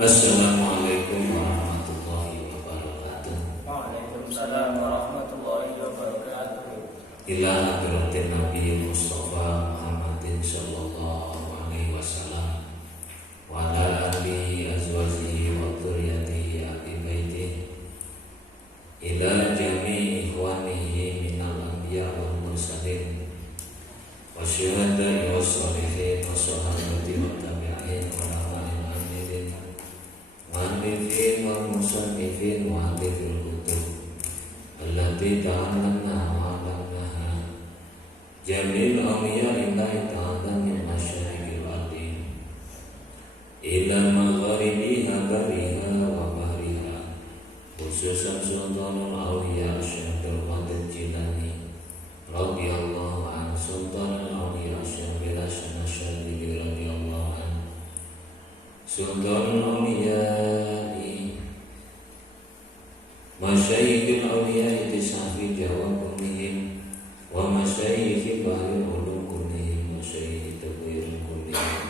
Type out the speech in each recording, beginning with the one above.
Assalamualaikum warahmatullahi wabarakatuh. Waalaikumsalam warahmatullahi wabarakatuh. Ila hadratin Nabi Mustafa Muhammadin sallallahu alaihi wasallam wa ala alihi azwajihi wa dzurriyyatihi ahli baitihi ila jami'i ikhwanihi minal anbiya wal mursalin wa syuhada'i wa sholihin wa sahabati wa tabi'in wa lamanil amilin mu'allifin wal musannifin wa alifil kutub allati ta'allamna wa alamnaha jamil awliya illahi ta'ala min masyaikil ardi ila magharibiha bariha wa bahriha khususan sultanul awliya Syekh Qadir Jilani radhiyallahu anhu, sultanul awliya Syekh Hasan Asy'ari radhiyallahu anhu, sultanul awliya masyaikhil awliya tis'afi Jawa kullihim wa masyaikhi bahri ulum kullihim masyaikhi tadwir kullihim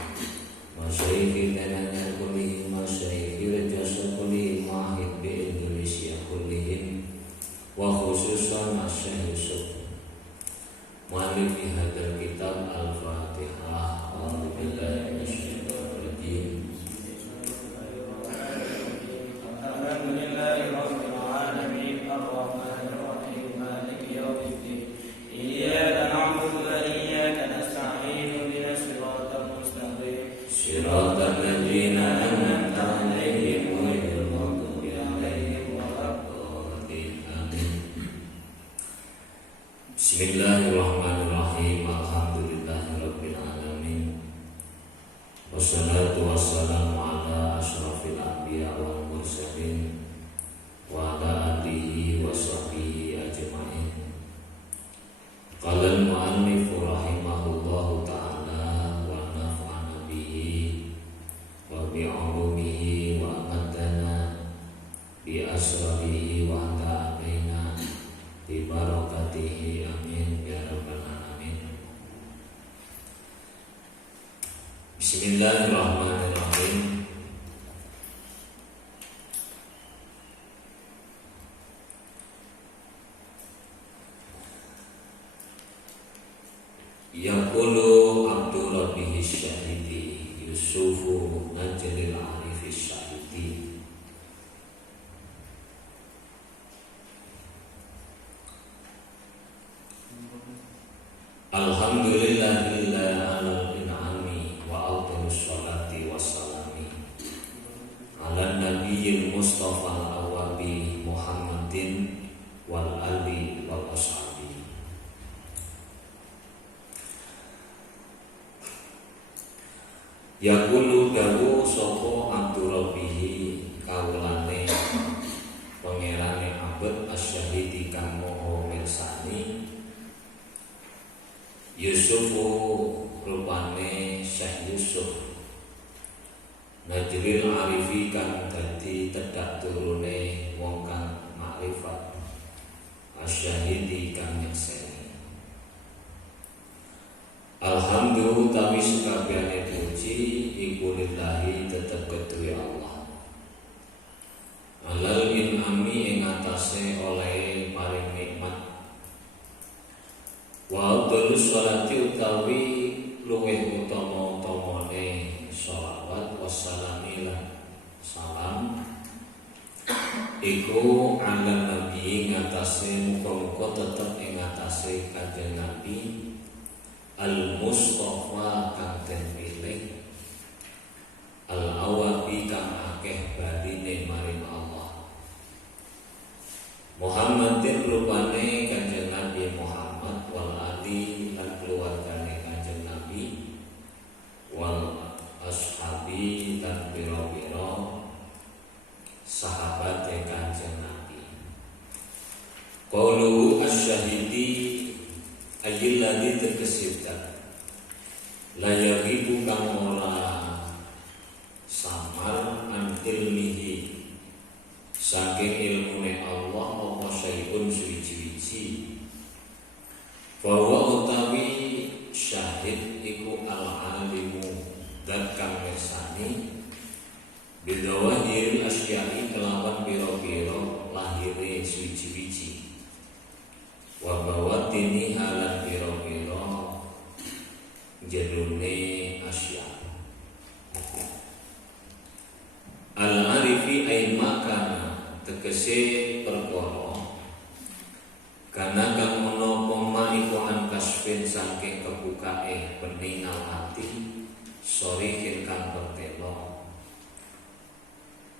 masyaikhi tananya kullihim masyaikhi rajasa kullihim wahid bi Indonesia kullihim wa khususan Masyaikh Yusuf mu'allifi hadzal kitab Al-Fatihah. A'udzu billahi minasyaitonir rajim. Bismillahirrahmanirrahim. Alhamdulillahirabbil alamin. Wassalatu wassalamu ala asyrafil anbiya wal mursalin wa ala alihi wa sahbihi ajma'in. Qala al-mu'allif rahimahullahu ta'ala wa nafa'ana bihi wa bi'ulumihi wa amadana bi asrabihi wa ta'alaina bi barakatihi amin ya rabbal alamin. Bismillahirrahmanirrahim. Yaqulu Abdul Rabbih Syahidi Yusufu Najlil Arif Syahidi. Alhamdulillahillah alal in'ami wa afdhalus sholati wassalami ala nabiyil mustafa al-awabi Muhammadin wal ali wal ashabi. Yaqulu dawu sapa Abdul Rabbih kawulane pangerane abet asyahidi kang moho mirsani Yusufu rupane Syekh Yusuf Najlil Arifi kang dadi tedak turune wong kang makrifat asyahidi kang nyekseni. Alhamdulillah tawi sekabehane puji iku lillahi tetep kedue Allah. Alal in'ami ing atase oleh paring nikmat wa afdhalus sholati utawi luwih utama-utamane sholawat wassalami lan salam iku ala nabi ngatasé muga-muga tetep ing ngatasé Kanjeng Nabi al-Mustafa kang den pilih al-awabi kang akeh badine maring Allah Muhammadin rupane Kanjeng Nabi Muhammad wal ali lan keluargane Kanjeng Nabi wal ashabi lan pira-pira sahabate Kanjeng Nabi. Qaulu asyahidi ayyil ladzi terkesirkan la yaqibu kang ora samar an ilmihi saking ilmune Allah apa syai'un suci-suci. Bahwa utawi syah syahid iku al-alimu dan kang mirsani bidawahiril asyai kelawan piro-piro lahire suci-suci, wa bawatini halan piro-piro jerune asya. Al-arifi ay makana tegese perkara kana kang ana poma iku an kasfin saking kebukae peningal ati sorikin kang pertelo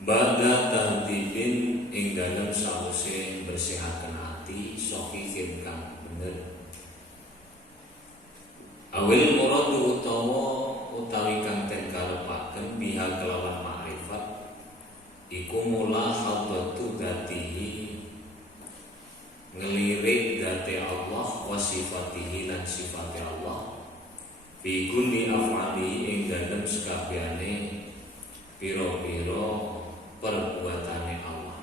bada tantibin ing dalem sawise bersihaken ati sohikin kang bener awil muradu utawi kang ten karepaken biha kelawan makrifat iku mula hadatu datihi ngelirik dati Allah wa sifatihi lan sifati Allah fi kulli af'ali ing dalem sakabehane pira-pira perbuatane Allah.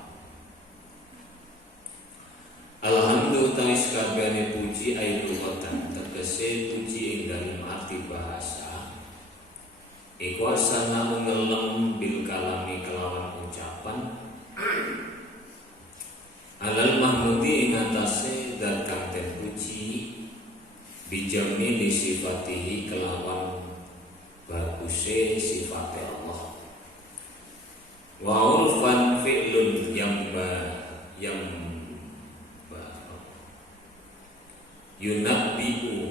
Alhamdulillah utawi sakabehane puji ayu lughatan tegese puji ing dalem arti bahasa iku asana ngelem bil kalami kelawan ucapan alal mahmudi ing atase dan kang den puji bijami li sifatihi kelawan baguse sifate Allah wa urfan fi'lun yunabbi'u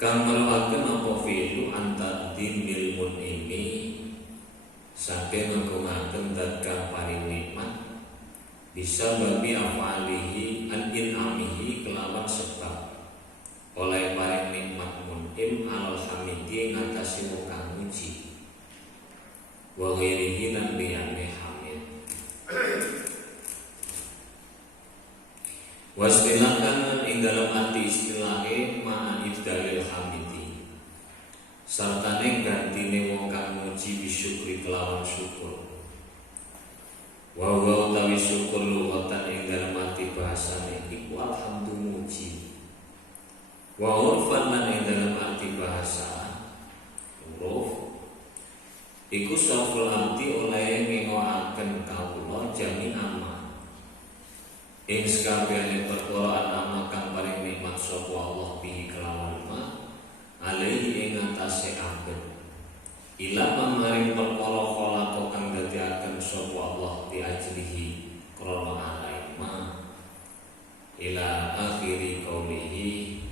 kang merupakan apa fi'lu anta dinil mun'imi saking ngagungaken zat kang paring nikmat bisa babi afalihi an in'amihi kelawan sebab oleh paring nikmat mun'im alal hamidi ngatasi kang muji wa ghairihi lan liyane hamid wastilahkan ing dalam arti istilahe ma'an ibdalil hamidi sartane gantine wong kang muji bisyukri kelawan syukur wa utawi syukur lughatan ing dalam arti bahasane iku alhamdu muji wa urfan lan ing dalam arti bahasa huruf iku saful abdi oleh ngengoaken kawula jami amma ing sakabehane perkara ana kang paring nikmat sapa Allah bihi kelawan ma alaihi ing atase abet ila pamaring perkara khalaqa kang dadiaken sapa Allah bi ajlihi krana alai ma ila akhiri qaulihi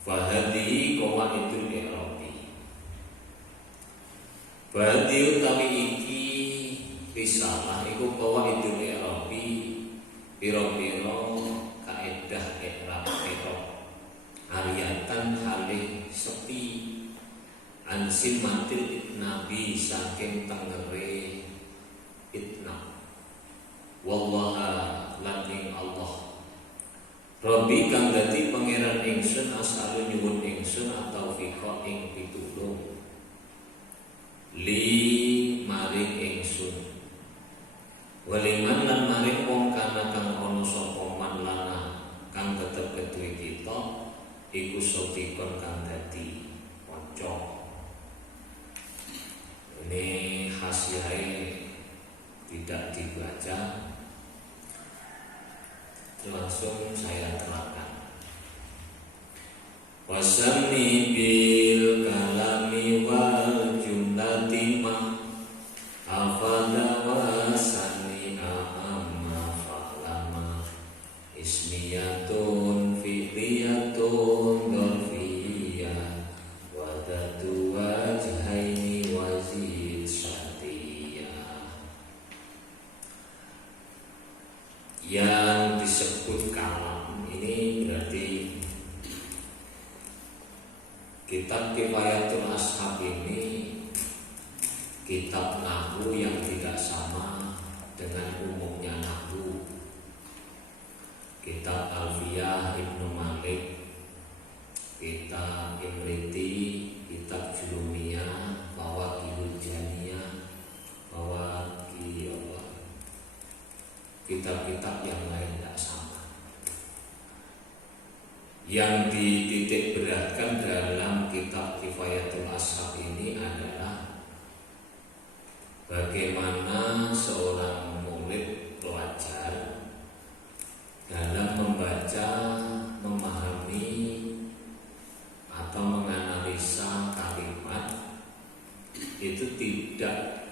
fahadi qawaidul i'rabi fahadi utawi iki risalah iku qawaidul i'rabi pira-pira kaedah i'rab ariatan halih sepi ansimatil nabi saking tengere itna wallaha lan Allah Rabbi kang dadi pangeran ingsun asalu nyuwun ingsun atau fiqa ing pitulung li maring ingsun waliman lan maring wong kana kang ana sapa man lana kang tetep ketuwe kita iku sotikon kang dadi kanca. Ini khasiahe tidak dibaca, langsung saya terangkan. Wasami bil kalami wal jumlati ma afada wasani amma falama ismiyatun fi'liyatun dorfiyah wadatu wajhaini wazid syatiyah. Yang disebut kalam ini berarti kitab Kifayatul Ashab ini kitab nahwu yang tidak sama dengan umumnya nahwu. Kitab Alfiyah Ibnu Malik, kitab Imriti, kitab Julumiyah, Mawaqihul Janiyah, kitab-kitab yang lain tidak sama. Yang dititik beratkan dalam kitab Kifayatul Ashab ini adalah bagaimana seorang murid pelajar dalam membaca, memahami atau menganalisa kalimat itu tidak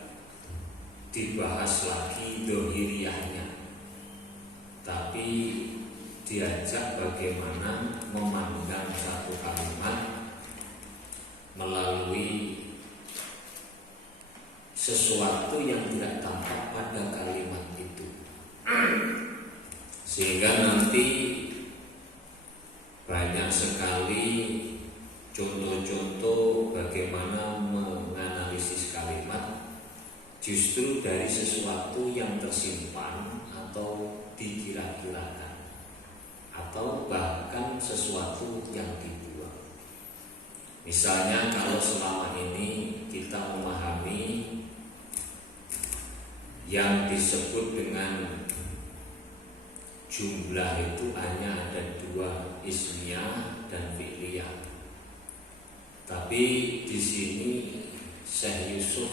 dibahas lagi dohiriyahnya, tapi diajak bagaimana memandang satu kalimat melalui sesuatu yang tidak tampak pada kalimat itu, sehingga nanti banyak sekali contoh-contoh bagaimana menganalisis kalimat justru dari sesuatu yang tersimpan atau dikira-kirakan, atau bahkan sesuatu yang dibuang. Misalnya kalau selama ini kita memahami yang disebut dengan jumlah itu hanya ada dua, ismiyah dan fi'liyah. Tapi di sini Syekh Yusuf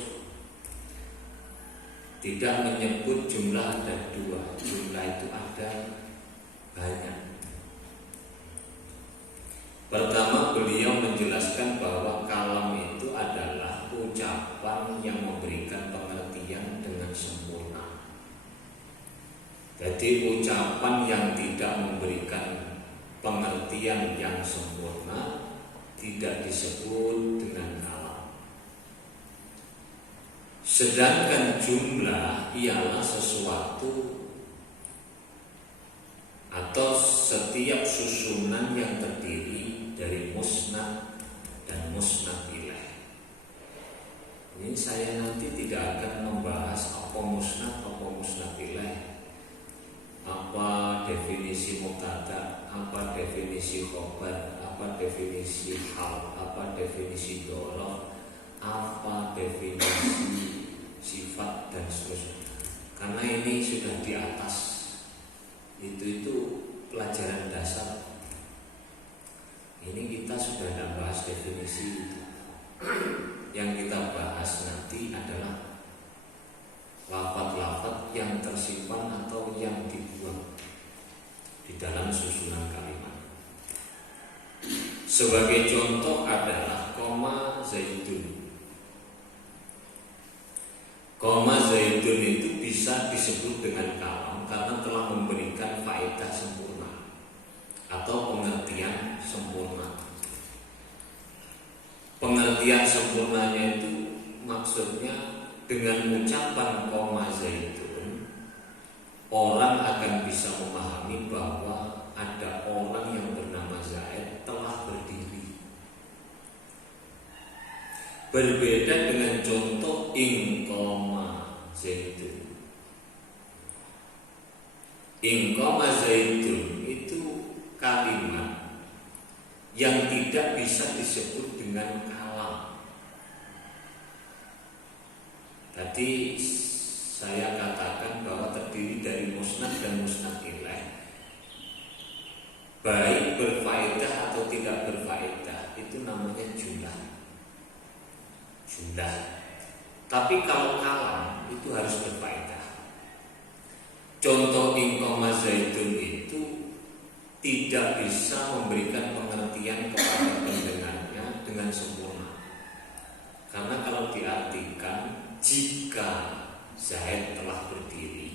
tidak menyebut jumlah ada dua, jumlah itu ada banyak. Pertama, beliau menjelaskan bahwa kalam itu adalah ucapan yang memberikan pengertian dengan sempurna. Jadi ucapan yang tidak memberikan pengertian yang sempurna tidak disebut dengan kalam. Sedangkan jumlah ialah sesuatu atau setiap susunan yang terdiri dari musnad dan musnad ilaih. Ini saya nanti tidak akan membahas apa musnad, apa musnad ilaih, apa definisi mubtada, apa definisi khobar, apa definisi hal, apa definisi dhorof, apa definisi sifat dan seterusnya. Karena ini sudah di atas. Itu pelajaran dasar. Ini kita sudah tidak bahas definisi itu. Yang kita bahas nanti adalah lafaz-lafaz yang tersimpan atau yang dibuang di dalam susunan kalimat. Sebagai contoh adalah koma zaitun. Koma zaitun itu bisa disebut dengan kalam karena telah memberikan faedah sempurna atau pengertian sempurna. Pengertian sempurnanya itu maksudnya dengan ucapan koma zaitun, orang akan bisa memahami bahwa ada orang yang bernama Zaid telah berdiri. Berbeda dengan contoh ing koma zaitun. Ing koma zaitun itu kalimat yang tidak bisa disebut dengan kalam. Tadi saya katakan bahwa terdiri dari musnad dan musnad ilaih, baik berfaedah atau tidak berfaedah, itu namanya jumlah. Tapi kalau kalam itu harus berfaedah. Contoh ingkoma zaitun itu tidak bisa memberikan pengertian kepada pendengarnya dengan sempurna. Karena kalau diartikan jika Zaid telah berdiri,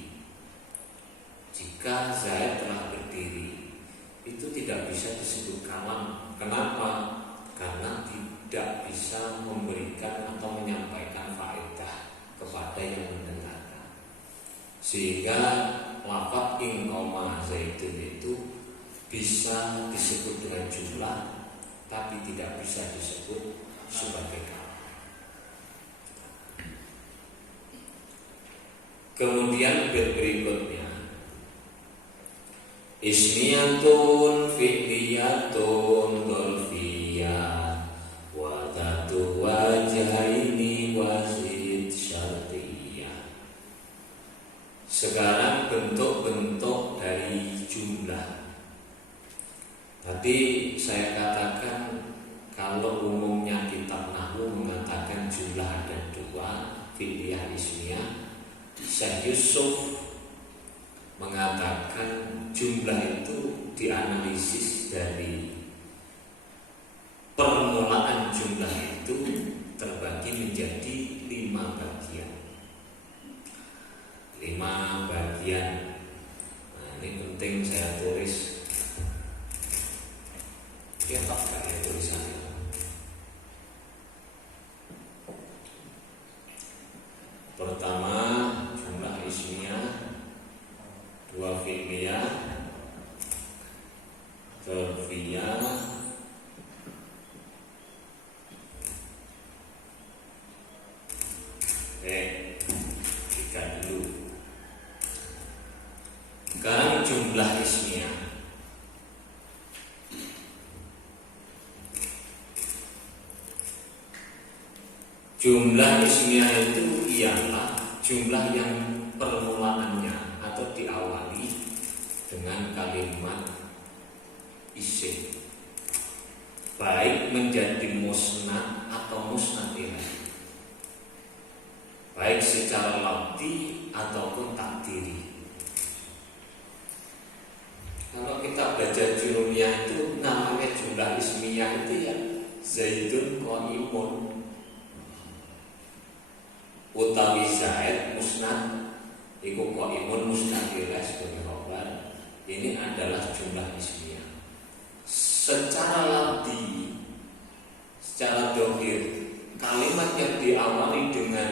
itu tidak bisa disebut kalam. Kenapa? Karena tidak bisa memberikan atau menyampaikan faedah kepada yang mendengarkan. Sehingga lafaz ing koma zaitun itu bisa disebut dengan jumlah, tapi tidak bisa disebut sebagai kalam. Kemudian berikutnya ismiyatun fi'liyatun dzarfiyah wa dzatu wajhaini wazid syartiyah. Sekarang bentuk-bentuk dari jumlah. Tadi Tadi saya katakan kalau umumnya kitab nahwu mengatakan jumlah ada dua, fi'liyah ismiyah. Syekh Yusuf mengatakan jumlah itu dianalisis dari permulaan jumlah itu terbagi menjadi 5 bagian. 5 bagian. Nah, ini penting saya tulis. Ya tak kayak tulisannya. Pertama jumlah ismiyah, 2 fi'liyah, dzarfiyah, tiga dulu. Sekarang jumlah ismiyah. Jumlah ismiyah itu ialah jumlah yang permulaannya atau diawali dengan kalimat isim, baik menjadi musnad atau musnad ilaih, baik secara lafzi ataupun takdiri. Kalau kita belajar jurumiyah itu namanya jumlah ismiyah itu ya Zaidun qaimun, utawi Zaid musnad iku qaimun musnad ilaih sebagai khabar. Ini adalah jumlah ismiyah. Secara lafzi, secara dhahir, kalimat yang diawali dengan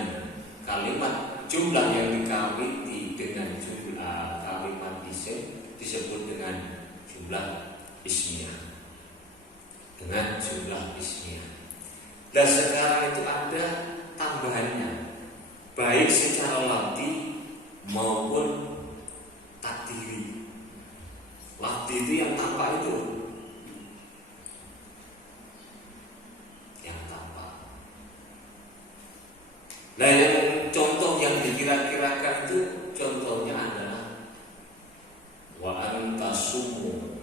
kalimat jumlah yang dikawiti dengan jumlah kalimat isim disebut dengan jumlah ismiyah. Dengan jumlah ismiyah. Dan sekarang itu ada tambahannya, baik secara lafzi maupun takdiri. Lafzi itu yang tampak itu, yang tampak. Nah, yang contoh yang dikira-kirakan itu contohnya adalah wa antasumu.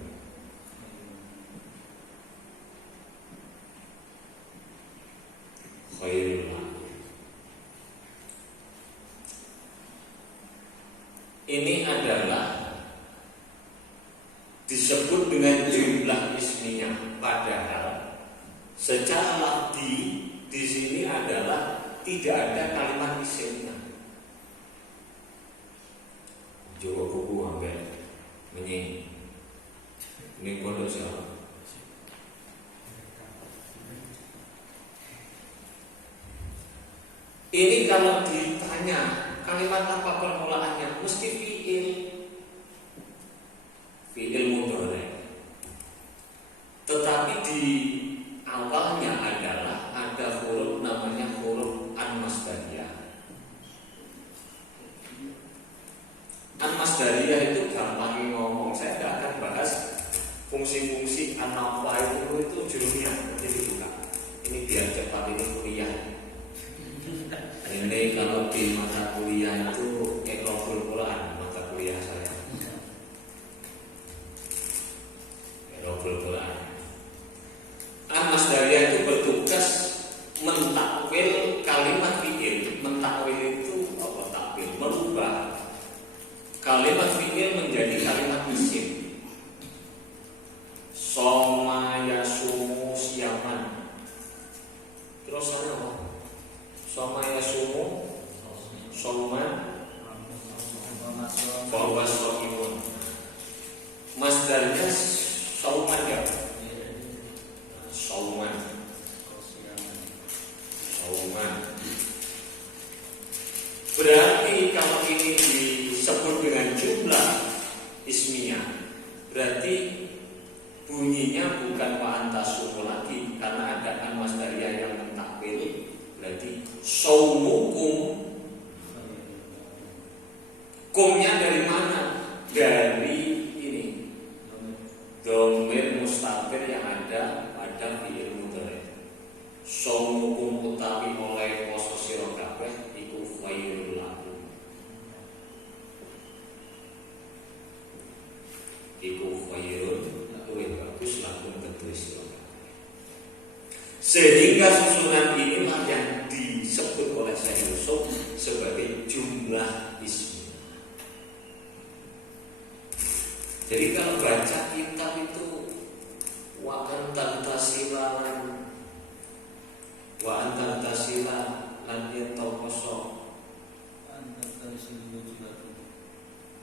Khairul lakum. Ini adalah disebut dengan jumlah ismiyah, padahal secara lafzi di sini adalah tidak ada kalimat isimnya. Coba buku ambil menying. Ini pondok siapa? Ini kalau ditanya kalimat apa permulaannya, mesti fi'il mudhari. Tetapi di awalnya adalah ada huruf namanya huruf an-masdariyah. An-masdariyah itu gampang ngomong, saya tidak akan bahas fungsi-fungsi an-nafah itu jurumiyah, jadi bukan. Ini biar cepat, ini kuliah. Ini kalau di mata kuliah itu Iqra'ul Quran, mata kuliah saya. Iqra'ul Quran. An-masdariyah itu bertugas mentakwil kalimat fi'il. Mentakwil itu apa takwil? Merubah kalimat fi'il menjadi kalimat isim. Soma yasumu siaman. Terus apa? Soma yasumu soman bahwa soimun. Masdarnya soman ya. Soman. Berarti kalau ini disebut dengan jumlah ismiyah, berarti bunyinya bukan wa antasumu lagi, karena ada an-masdariyah yang mentakwil. Berarti saumukum. Kumnya dari mana? Dari ini dhamir mustafir yang ada pada fi'il mudhari. Saumukum utawi oleh poso sira kabeh iku khairul lakum. Iku khairul luwih bagus lakum Sehingga susunan inilah yang disebut oleh Syekh Yusuf sebagai jumlah ismi. Jadi kalau baca kitab itu wa antal tasila lan yatokoso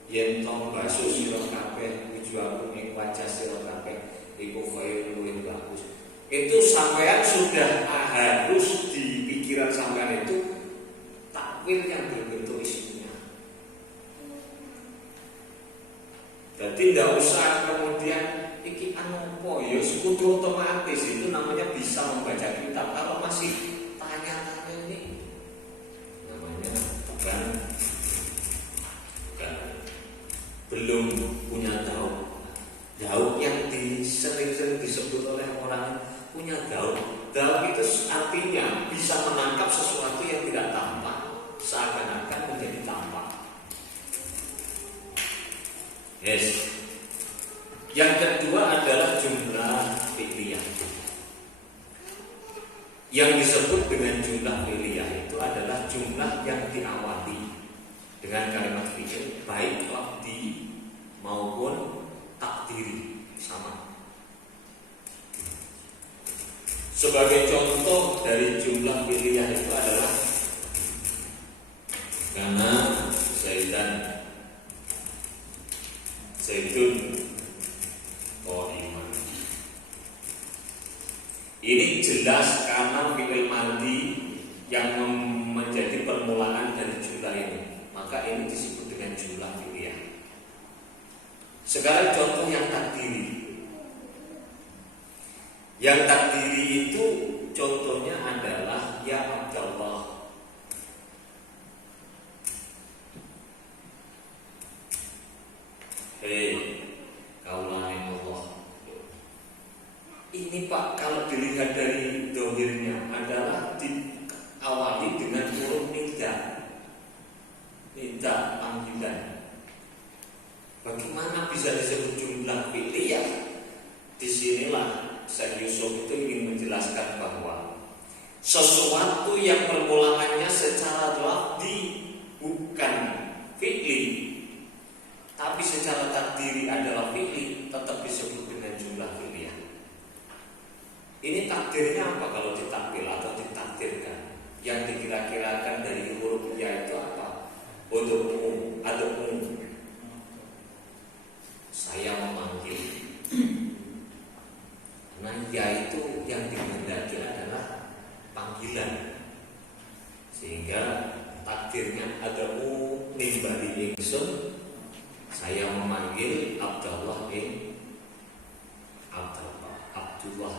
yen tong baso sira kabeh wujuhaku ing wajah sira kabeh iku khairun luwih bagus. Itu sampean sudah harus di pikiran sampean itu takwil yang berbentuk isinya. Jadi tidak usah kemudian iki anopo ya sekutu otomatis itu namanya bisa membaca kitab. Kalau masih tanya-tanya ini namanya bukan belum punya daun yang sering-sering disebut oleh orang punya daun itu artinya bisa menangkap sesuatu yang tidak tampak seakan-akan menjadi tampak. Yes. Yang kedua adalah jumlah fi'liyah. Yang disebut dengan jumlah fi'liyah itu adalah jumlah yang diawali dengan kalimat fi'il baik lafzi maupun takdiri sama. Sebagai contoh dari jumlah fi'liyah itu adalah karena Zaidun qa'iman. Ini jelas karena fi'il madhi yang menjadi permulaan dari jumlah ini. Maka ini disebut dengan jumlah fi'liyah. Sekarang contoh yang takdiri. Yang takdiri itu contohnya adalah ya Abdallah. Kaulane Allah. Ini Pak kalau dilihat dari dohirnya adalah diawali dengan huruf nida panggilan. Bagaimana bisa disebut jumlah fi'liyah? Disinilah Syekh Yusuf itu ingin menjelaskan bahwa sesuatu yang permulaannya secara lafzi bukan fi'li tapi secara takdiri adalah fi'li tetap disebut dengan jumlah fi'liyah. Ini takdirnya apa kalau ditakdir atau ditakdirkan? Yang dikira-kirakan dari huruf ya itu apa? Ud'u, ad'u. Saya memanggil. Nah ya itu yang dikehendaki adalah panggilan. Sehingga takdirnya ad'u nimbali ingsun. Saya memanggil Abdullah ing Abdullah.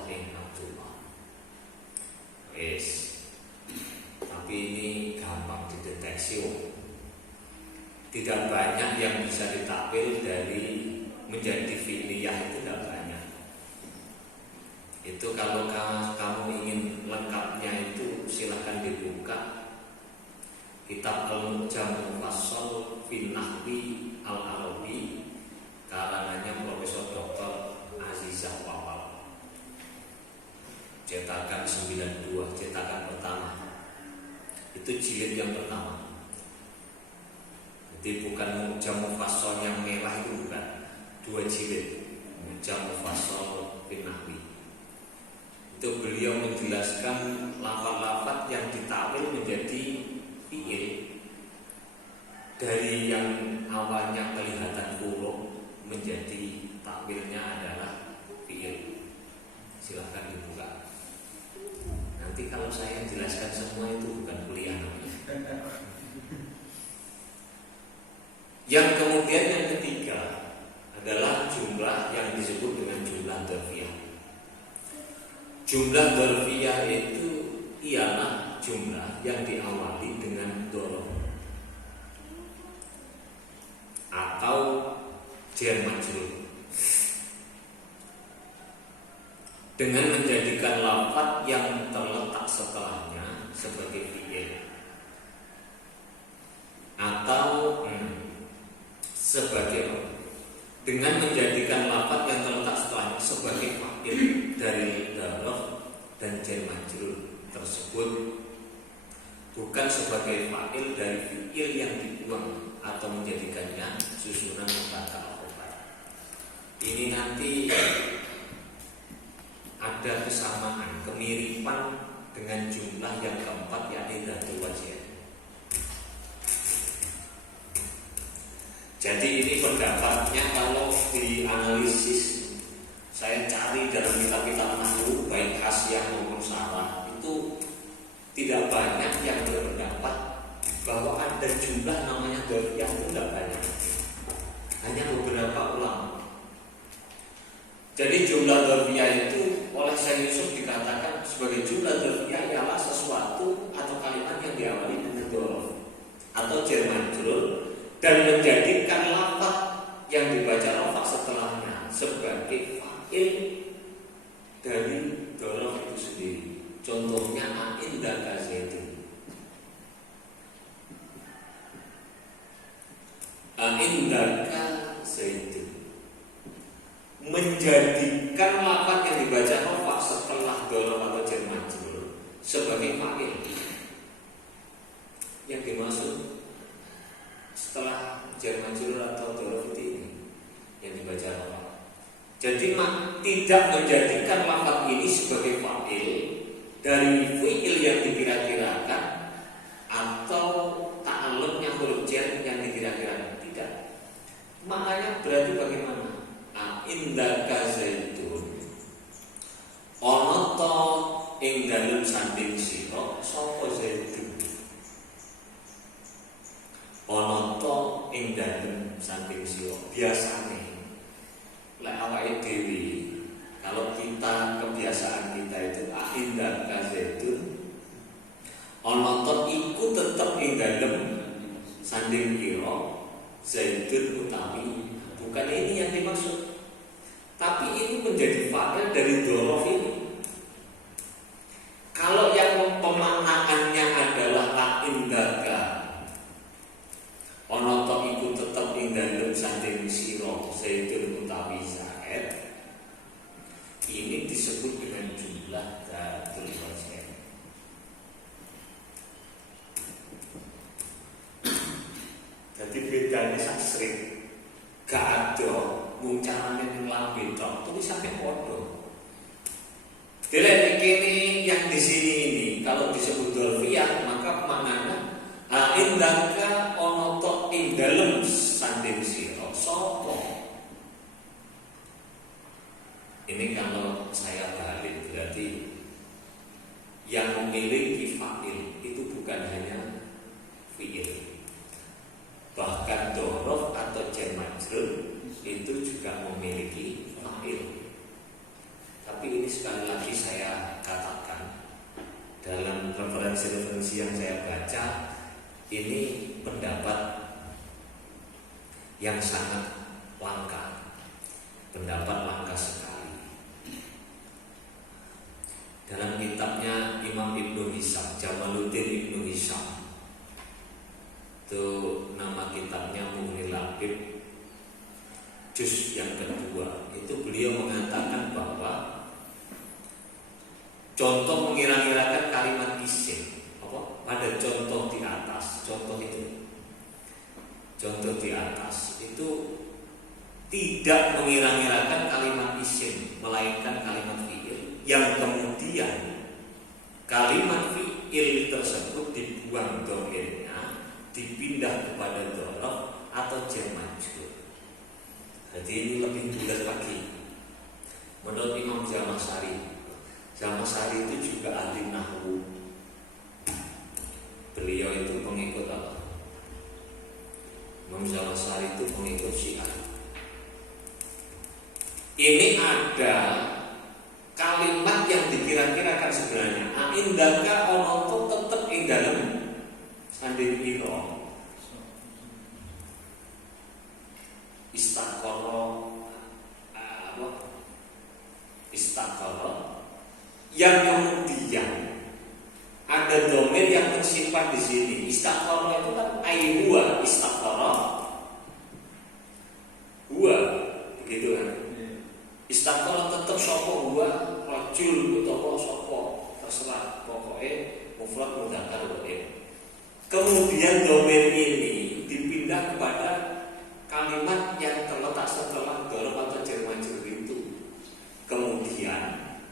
Yes. Tapi ini gampang dideteksi. Tidak banyak yang bisa ditakwil dari menjadi fi'liyah itu tidak banyak. Itu kalau kamu ingin lengkapnya itu silakan dibuka kitab Al-Mu'jam Mufassal fi Nahwi Al-Arabi karangannya Profesor Dr. Azizah Wawal, cetakan 92, cetakan pertama. Itu jilid yang pertama. Jadi bukan Mu'jam Mufassal yang merah itu bukan. 2 jilid Mu'jam Mufassal fi Nahwi. Itu beliau menjelaskan lafaz-lafaz yang ditakwil menjadi fi'il dari yang awalnya kelihatan huruf menjadi takwilnya adalah fi'il. Silahkan dibuka. Nanti kalau saya jelaskan semua itu bukan kuliah namanya. Yang kemudian yang ketiga adalah jumlah yang disebut dengan jumlah dzarfiyah. Jumlah dzarfiyah itu ialah jumlah yang diawali dengan dzarf atau jar majrur dengan menjadikan lafaz yang terletak setelahnya sebagai fi'il atau sebagai dengan menjadikan lafaz yang terletak setelahnya sebagai fa'il dari dzarf dan dan jar majrur tersebut bukan sebagai fa'il dari fi'il yang dibuang atau menjadikannya susunan mubtada khobar. Ini nanti ada kesamaan, kemiripan dengan jumlah yang keempat, yakni dhatul wajh. Jadi ini pendapatnya kalau dianalisis, saya cari dalam kitab-kitab nahwu baik Hasyiah maupun Syarah, itu tidak banyak yang berpendapat bahwa ada jumlah namanya dzarfiyah, itu tidak banyak, hanya beberapa ulama. Jadi jumlah dzarfiyah itu oleh Syekh Yusuf dikatakan sebagai jumlah dzarfiyah ialah sesuatu atau kalimat yang diawali dengan dzarf atau jar majrur dan menjadikan lafaz yang dibaca rafa setelahnya sebagai fa'il dari dzarf itu sendiri. Contohnya indaka zaitun. Indaka zaitun menjadikan lafaz yang dibaca rafa setelah dzarf atau jar majrur sebagai fa'il. Yang dimaksud setelah jar majrur atau dzarf ini yang dibaca rafa. Jadi tidak menjadikan lafaz ini sebagai fa'il dari fi'il yang dikira-kirakan atau ta'alluqnya huruf jar yang dikira-kirakan. Tidak. Maknanya berarti bagaimana? Indaka zaitun ana ta ing dalem sanding sira sapa zaitun. Ana ta ing dalem sanding sira. Biasane lek awake dhewe kalau kita kebiasaan kita itu indaka zaitun ana ta iku tetep ing dalem sanding kira zaitun utawi. Bukan ini yang dimaksud, tapi ini menjadi fa'il dari dzarf ini. Kalau yang pemaknaannya adalah indaka ana ta iku tetep ing dalem sanding sira zaitun utawi zaid, ini disebut dengan jumlah dhatul wajh. Jadi bedanya sak sering gak ada muncarane ning lambe tok, tulisannya padha. Dene kene yang di sini ini kalau disebut dzarfiyah maka maknanya indaka ana ta ing dalem sanding sira sapa. Ini kalau saya balik berarti yang memiliki fa'il itu bukan hanya fi'il, bahkan dzarf atau jar majrur itu juga memiliki fa'il. Tapi ini sekali lagi saya katakan dalam referensi-referensi yang saya baca, ini pendapat yang sangat langka, pendapat langka sekali. Dalam kitabnya Imam Ibnu Hisham, Jamaluddin Ibnu Hisham, itu nama kitabnya Mughnil Labib, juz yang kedua, itu beliau mengatakan bahwa contoh mengira-ngirakan kalimat isim pada contoh di atas, contoh di atas itu tidak mengira-ngirakan kalimat isim, melainkan kalimat fi'il, yang kemudian kalimat fi'il tersebut dibuang dhamirnya, dipindah kepada dzarf atau jar majrur. Jadi ini lebih bulat lagi. Menurut Imam Zamakhsyari itu juga ahli nahwu. Beliau itu pengikut apa? Imam Zamakhsyari itu pengikut Syiah. Ini ada kalimat yang dikira-kirakan sebenarnya indaka ana tu tetep ing dalem sanding ira istakoro yang kemudian ada domir yang tersimpan di sini. Istakoro itu kan huwa istakoro huwa, begitu kan? Istakoro tetap sapa huwa rajul utawa sapa terserah, pokoknya mufrad mudzakkar dhaif. Kemudian domir ini dipindah kepada kalimat yang terletak setelah dzaraf atau jar majrur itu. Kemudian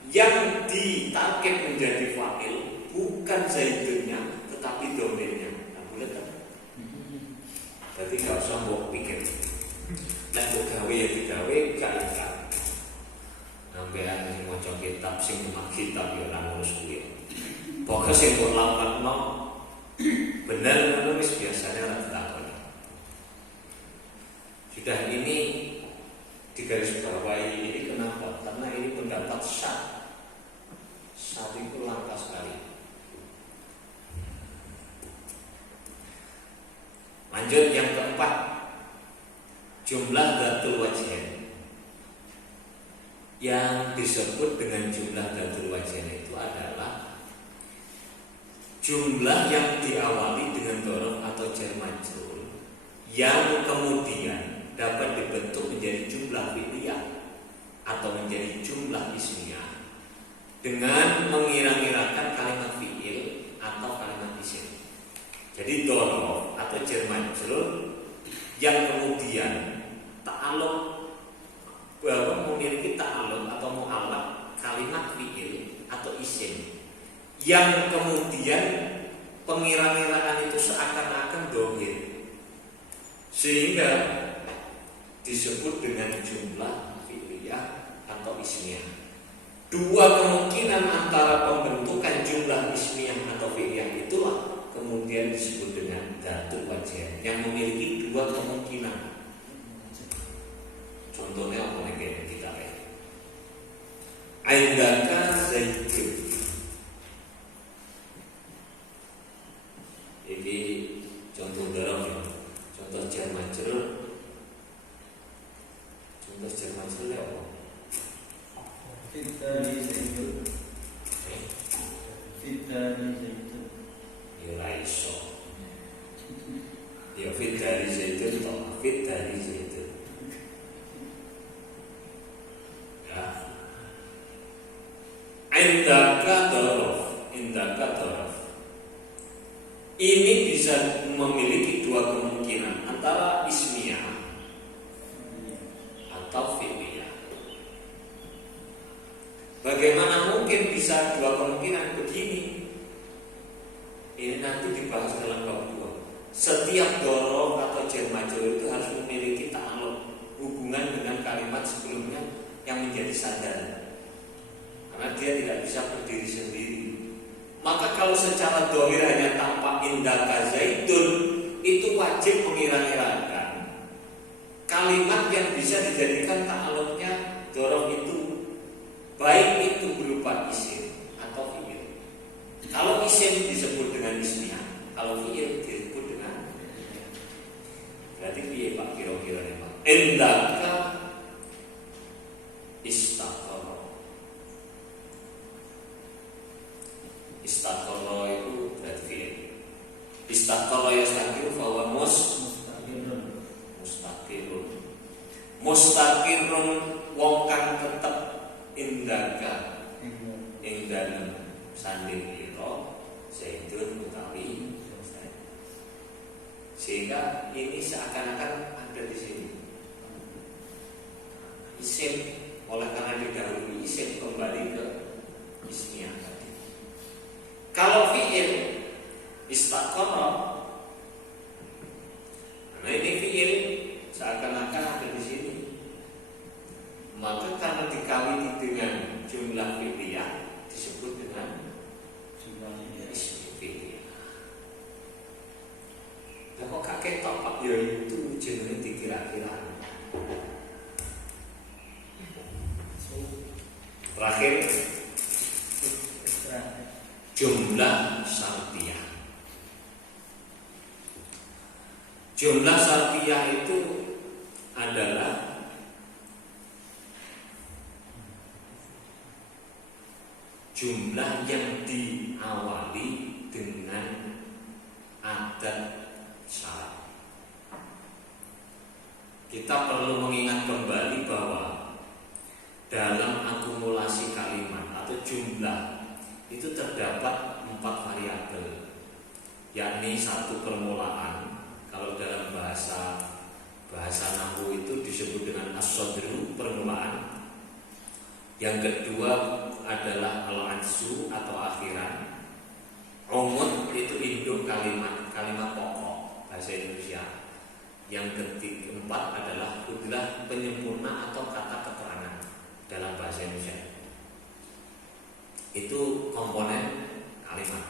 yang ditarkib menjadi fa'il bukan zaidunnya tetapi domirnya. Nah, boleh kan? Berarti gak usah mbok pikir. Nek mbok gawe ya digawe gak ikat. Sampeyan sing maca kitab sing mak kitab ya ora ngurus kuwi. Pokoke sing mbok lampatno benar ngono wis biasanya ora ditakoni. Sudah ini digarisbawahi ini kenapa? Karena ini pendapat syad. Syad itu langka sekali. Lanjut yang keempat, jumlah dzatul wajhain. Yang disebut dengan jumlah dzatul wajhain itu adalah jumlah yang diawali dengan dzaraf atau jar majrur yang kemudian dapat dibentuk menjadi jumlah fi'liyah atau menjadi jumlah ismiyah dengan mengira-ngirakan kalimat fi'il atau kalimat isim. Jadi dzaraf atau jar majrur yang kemudian ta'alluq bahwa memiliki ta'alluq atau mu'allaq kalimat fi'il atau isim yang kemudian pengira-ngiraan itu seakan-akan dhamir sehingga disebut dengan jumlah fi'liyah atau ismiyah. Dua kemungkinan antara pembentukan jumlah ismiyah atau fi'liyah itulah kemudian disebut dengan dzatul wajhain yang memiliki dua kemungkinan. Contohnya apa nih kita lihat? Aindaka zaitun. Ini contoh dzaraf ya. Contoh jar majrur. Contoh jar majrur apa? Fitani zaitun. Fitani zaitun. Ya ora iso. Ya fit dari zaitun atau fit dari zaitun. Ya. Indaka dzaraf. Ini bisa memiliki dua kemungkinan antara ismiyah atau fi'liyah. Bagaimana mungkin bisa dua kemungkinan begini? Ini nanti dibahas dalam bab 2. Setiap dzaraf atau jar majrur itu harus memiliki ta'alluq, hubungan dengan kalimat sebelumnya yang menjadi sadar. Karena dia tidak bisa berdiri sendiri. Maka kalau secara dhahir hanya tampak indaka zaitun, itu wajib mengira-ngirakan kalimat yang bisa dijadikan ta'alluqnya dzaraf itu, baik itu berupa isim atau fi'il. Kalau isim disebut dengan ismiyah, kalau fi'il disebut dengan, berarti piye Pak kira-kira nih Pak? Indaka istaqara. Istaqara itu berarti fi'il. Istaqara yastaqiru fa huwa mustaqirun. Mustaqirun wong kang tetep indaka ing dalem sanding ira zaitun utawi zaitun. Sehingga ini seakan-akan ada di sini. Isim oleh karena didahului isim kembali ke ismiyah tadi. Kalau fi'il istaqara, nah ini fi'il seakan-akan ada di sini. Maka karena dikawini dengan jumlah fi'liyah disebut dengan jumlah fi'liyah. Nah kok kakek tok Pak ya itu jenenge dikira-kira. Terakhir jumlah syartiyah. Jumlah syartiyah itu adalah jumlah yang diawali dengan adat syarat. Kita perlu mengingat kembali bahwa dalam akumulasi kalimat atau jumlah itu terdapat 4 variabel, yakni satu permulaan. Kalau dalam bahasa nahwu itu disebut dengan as-sadru, permulaan. Yang kedua adalah al-ansu atau akhiran. Umud itu induk kalimat pokok bahasa Indonesia. Yang keempat adalah penyempurna atau kata keterangan dalam bahasa Indonesia. Itu komponen kalimat.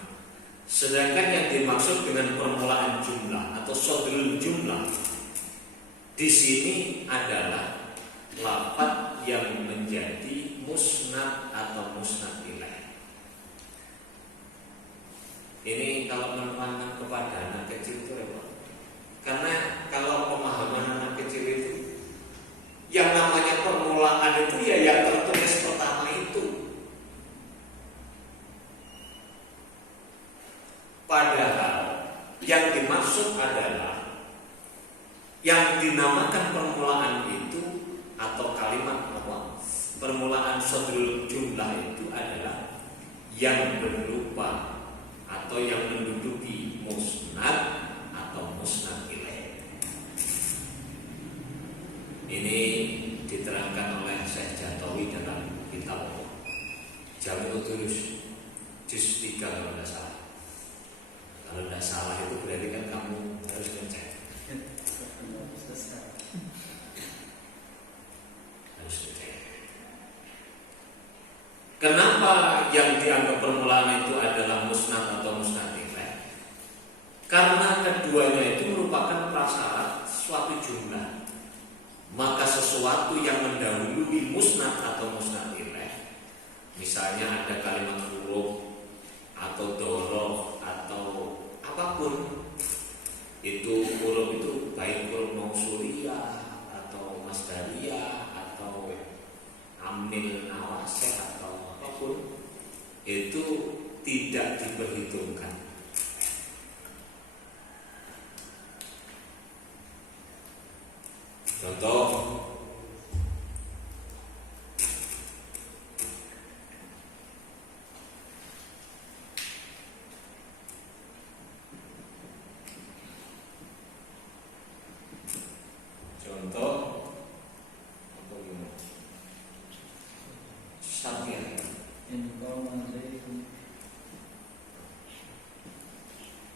Sedangkan yang dimaksud dengan permulaan jumlah atau sodrul jumlah di sini adalah lafaz yang menjadi musnad atau musnad ilaih. Ini kalau menerangkan kepada anak kecil itu repot. Karena kalau pemahaman anak kecil itu yang namanya permulaan itu ya yang tertulis pertama itu. Padahal yang dimaksud adalah yang dinamakan permulaan itu atau kalimat apa? Permulaan sodrul jumlah itu adalah yang berupa atau yang menduduki musnad atau musnad ilaih. Ini diterangkan oleh Syekh Jatawi dalam kitab Jami'ut Durus juz 3 kalau tidak salah. Kalau tidak salah itu berarti kan kamu harus ngecek. Harus ngecek. Kenapa yang dianggap permulaan itu adalah musnad atau musnad ilaih? Karena keduanya itu merupakan prasyarat suatu jumlah. Maka sesuatu yang mendahului musnad atau musnad ilaih, misalnya ada kalimat huruf atau dorof atau apapun, itu huruf itu baik huruf mausuliyah atau masdariyah atau amil nawasih atau apapun, itu tidak diperhitungkan. Contoh, Satya.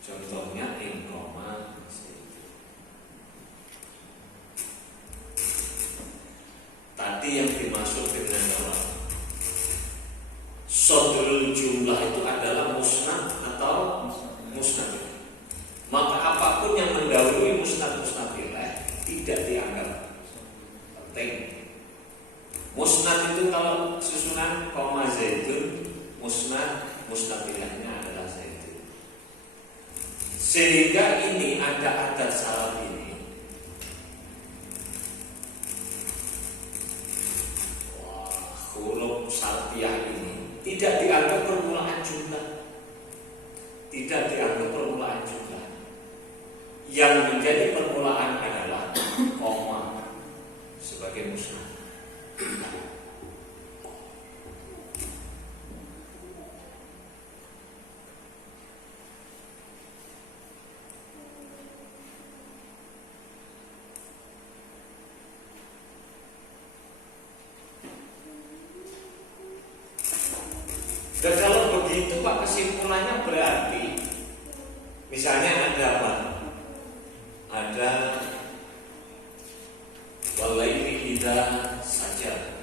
Contohnya ingkoma. Tadi yang dimaksud dengan apa? Sodrul jumlah itu adalah musnad atau musnad. Maka apapun yang mendahului musnad ilaih tidak dianggap penting. Musnad itu kalau susunan koma zaitun, musnad ilaihnya adalah zaitun. Sehingga ini ada adat salaf ini. Huruf syartiyah ini tidak dianggap permulaan jumlah. Tidak dianggap permulaan jumlah. Yang menjadi permulaan adalah koma sebagai musnad. Dan kalau begitu Pak, kesimpulannya berarti misalnya ada apa? Ada walaili idza saja.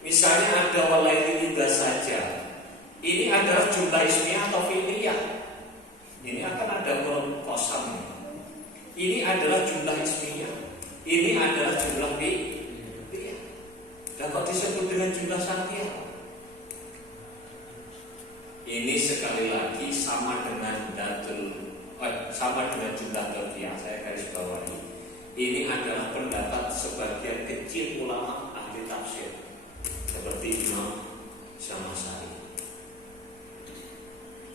Misalnya ada walaili idza saja. Ini adalah jumlah ismiyah atau fi'liyah. Ini akan ada huruf qasam. Ini adalah jumlah ismiyah. Ini adalah jumlah fi'liyah. Dan kok disebut dengan jumlah syartiyah? Ini sekali lagi sama dengan jumlah dzarfiyah. Saya garis bawahi. Ini adalah pendapat sebagian kecil ulama ahli tafsir seperti Imam Syamasari.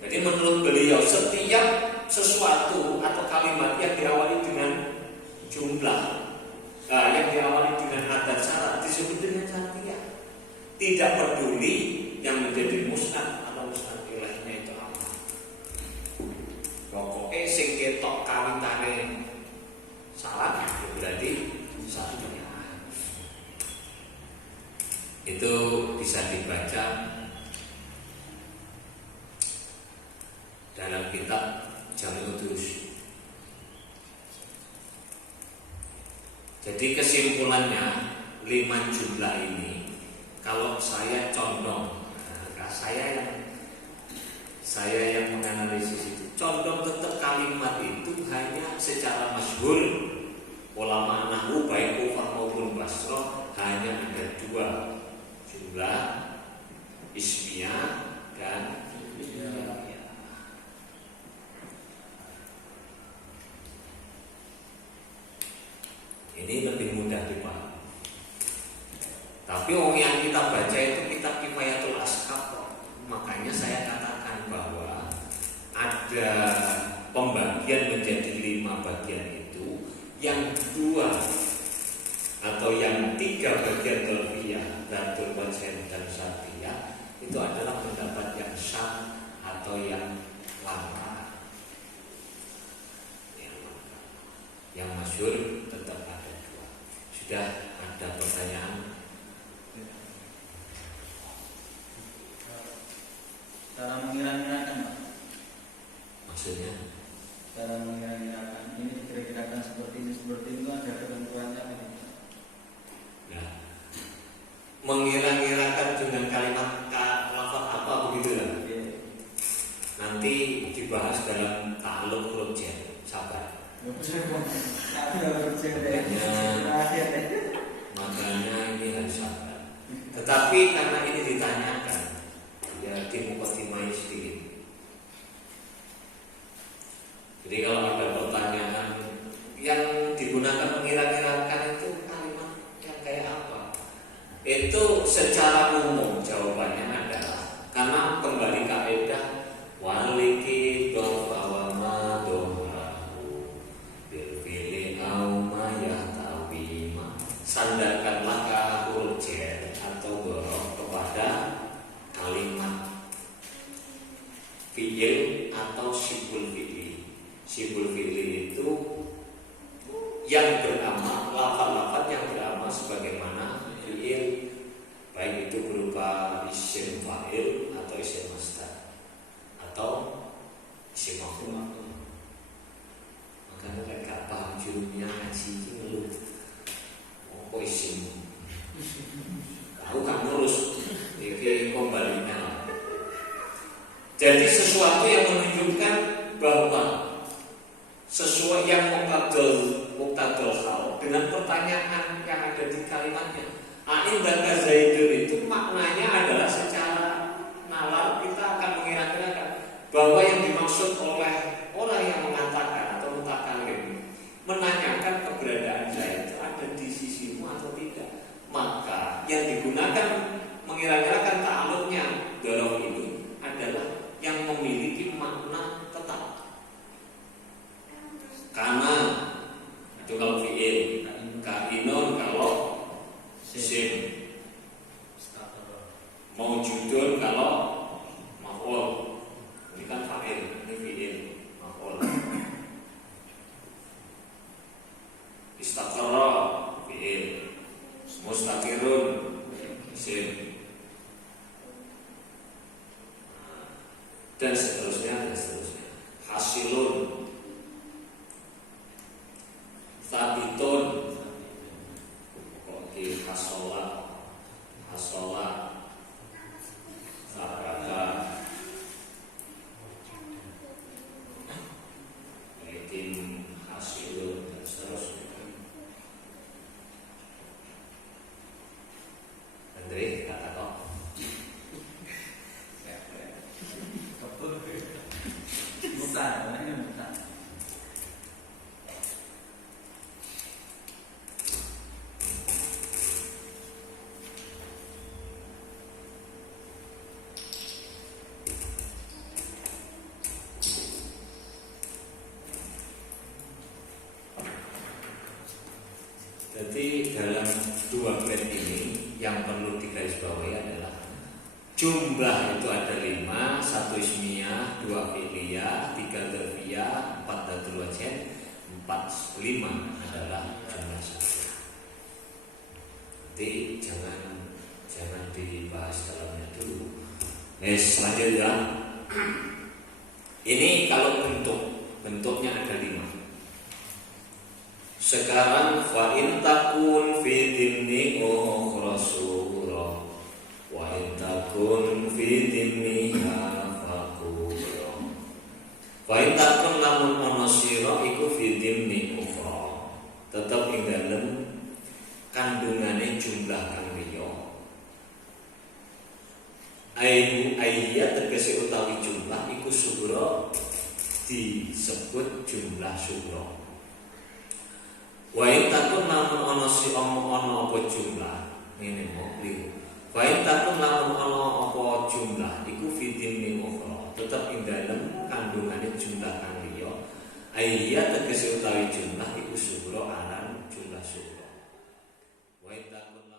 Jadi menurut beliau setiap sesuatu atau kalimat yang diawali dengan jumlah, tidak peduli yang menjadi musnad atau musnad ilaihnya itu apa. Pokoknya sing ketok kawitane salah itu berarti sahih. Itu bisa dibaca dalam kitab Jami'ud Durus. Jadi kesimpulannya 5 jumlah ini kalau saya condong, saya yang menganalisis itu condong tetap kalimat itu hanya secara masyhur ulama nahwu baik Kufah maupun Basrah hanya ada 2 jumlah ismiyah dan ini lebih mudah dipahami. Tapi yang kita baca itu kitab Kifayatul Ashab. Makanya saya katakan bahwa ada pembagian menjadi 5 bagian itu, yang 2 atau yang 3 bagian Dolfiyah dan Dolwajen dan Syartiyah itu adalah pendapat yang syah atau yang langka. Yang masyhur tetap ada 2. Sudah ada pertanyaan? Cara mengira-ngirakan, Pak. Maksudnya? Cara mengira-ngirakan ini dikira-kirakan seperti itu ada ketentuannya apa tidak? Nah, mengira-ngirakan dengan kalimat lafaz apa begitu lah. Nanti dibahas dalam ta'alluq huruf jar. Sabar. Makanya ini harus sabar. Tetapi karena ini ditanyakan, ya dimukadimai sedikit. Jadi kalau ada pertanyaan yang digunakan mengira-ngirakan itu kalimat yang kayak apa? Itu secara umum jawabannya adalah karena kembali kaidah waliki dofawama dohahu bilfili auma yahtawima, sandarkanlah huruf jar atau goroh kepada kalimat fi'il atau sibul fi'li. Sibul fi'li itu yang beramal, lafaz-lafaz yang beramal sebagaimana fi'il, baik itu berupa isim fa'il atau isim masdar atau isim maf'ul. Makanya kayak gak paham jurumnya ngaji lu. Apa isim? Aku gak ngurus. Ini kembalinya. Jadi sesuatu yang menunjukkan bahwa sesuai yang muktadul hal dengan pertanyaan yang ada di kalimatnya. Ain dan Zaidun itu maknanya adalah secara nalar kita akan mengira-ngirakan bahwa yang dimaksud oleh orang yang mengatakan atau mutakalim menanyakan keberadaan Zaid itu ada di sisimu atau tidak. Maka yang digunakan mengira-ngirakan ta'alluqnya doroh ini adalah yang memiliki makna tetap. Karena itu kalau fi'il, kainun kalau sim, maujudun kalau maf'ul. Ini kan fa'il, ini fi'il, maf'ul. Istaqarra fi'il, mustaqirun sim, dan seterusnya. Hasilun, sabitun, kok di hasolat, sabaka, yakin hasilun, dan seterusnya. Andre kata kok. Bukan. Jadi dalam 2 bait ini yang perlu digarisbawahi adalah jumlah itu ada 5, 1 ismiyah, 2 fi'liyah, 3 dzarfiyah, 4 datul wajh, 4 5 adalah jumlah satu. Jadi jangan dibahas dalamnya dulu. Selanjutnya ini kalau bentuknya ada 5. Sekarang fa in takun fi dimni ukhra surah wa in takun fi dimniha faqura. Fa in takun lamun ana sira iku fi dimni ukhra, tetep ing dalem kandungane jumlah kang liya. Ayat tegese utawi jumlah iku sughra disebut jumlah sughra. Wa in takun lamun ana si ana apa jumlah ngene mau kliru. Wa in takun lamun ana apa jumlah iku fitin min ukhra, tetep ing dalem kandungane jumlah kang liya. Ayat tegese utawi jumlah iku sughra aran jumlah sughra. Wa in takun